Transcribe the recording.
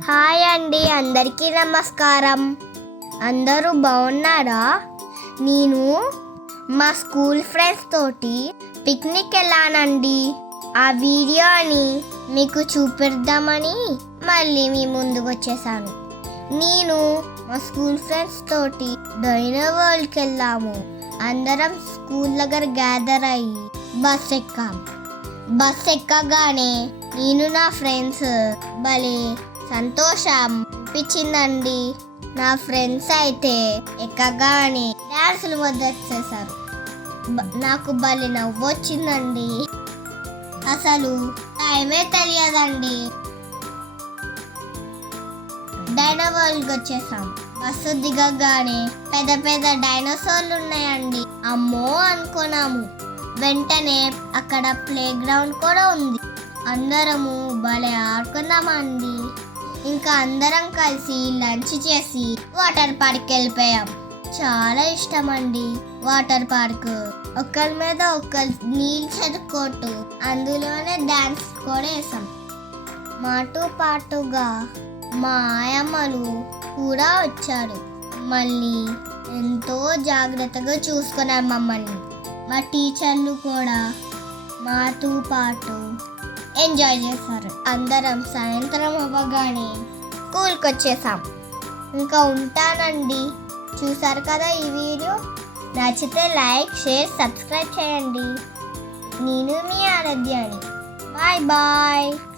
Hi అండి, అందరికీ నమస్కారం. అందరూ బాగున్నారా? నేను మా స్కూల్ ఫ్రెండ్స్ తోటి పిక్నిక్ వెళ్ళానండి. ఆ వీడియోని మీకు చూపిద్దామని మళ్ళీ మీ ముందుకు వచ్చేసాను. నేను మా స్కూల్ ఫ్రెండ్స్ తోటి డైనో వరల్డ్కి వెళ్ళాము. అందరం స్కూల్ దగ్గర గ్యాదర్ అయ్యి బస్ ఎక్కగానే నేను నా ఫ్రెండ్స్ భలే సంతోషం అనిపించిందండి. నా ఫ్రెండ్స్ అయితే ఎక్కగానే డాన్సులు మొదలెట్టేశారు. నాకు భలే నవ్వు వచ్చిందండి. అసలు టైమే తెలియదండి. డైనో వరల్డ్కి వచ్చేసాం. బస్సు దిగగానే పెద్ద పెద్ద డైనోసార్లు ఉన్నాయండి. అమ్మో అనుకున్నాము. వెంటనే అక్కడ ప్లే గ్రౌండ్ కూడా ఉంది. అందరము భలే ఆడుకున్నామండి. ఇంకా అందరం కలిసి లంచ్ చేసి వాటర్ పార్క్ వెళ్ళిపోయాం. చాలా ఇష్టం అండి వాటర్ పార్క్. ఒకరి మీద ఒకరు నీళ్ళు చదువుకోటు అందులోనే డాన్స్ కూడా వేసాం. మాతో పాటుగా మా ఆయమ్మలు కూడా వచ్చారు. మళ్ళీ ఎంతో జాగ్రత్తగా చూసుకున్నారు మమ్మల్ని. మా టీచర్లు కూడా మాతో పాటు ఎంజాయ్ చేశారు. అందరం సాయంత్రం అవ్వగానే స్కూల్కి వచ్చేసాం. ఇంకా ఉంటానండి. చూసారు కదా ఈ వీడియో. నచ్చితే లైక్, షేర్, సబ్స్క్రైబ్ చేయండి. నేను మీ ఆరాధ్యాని. Bye bye.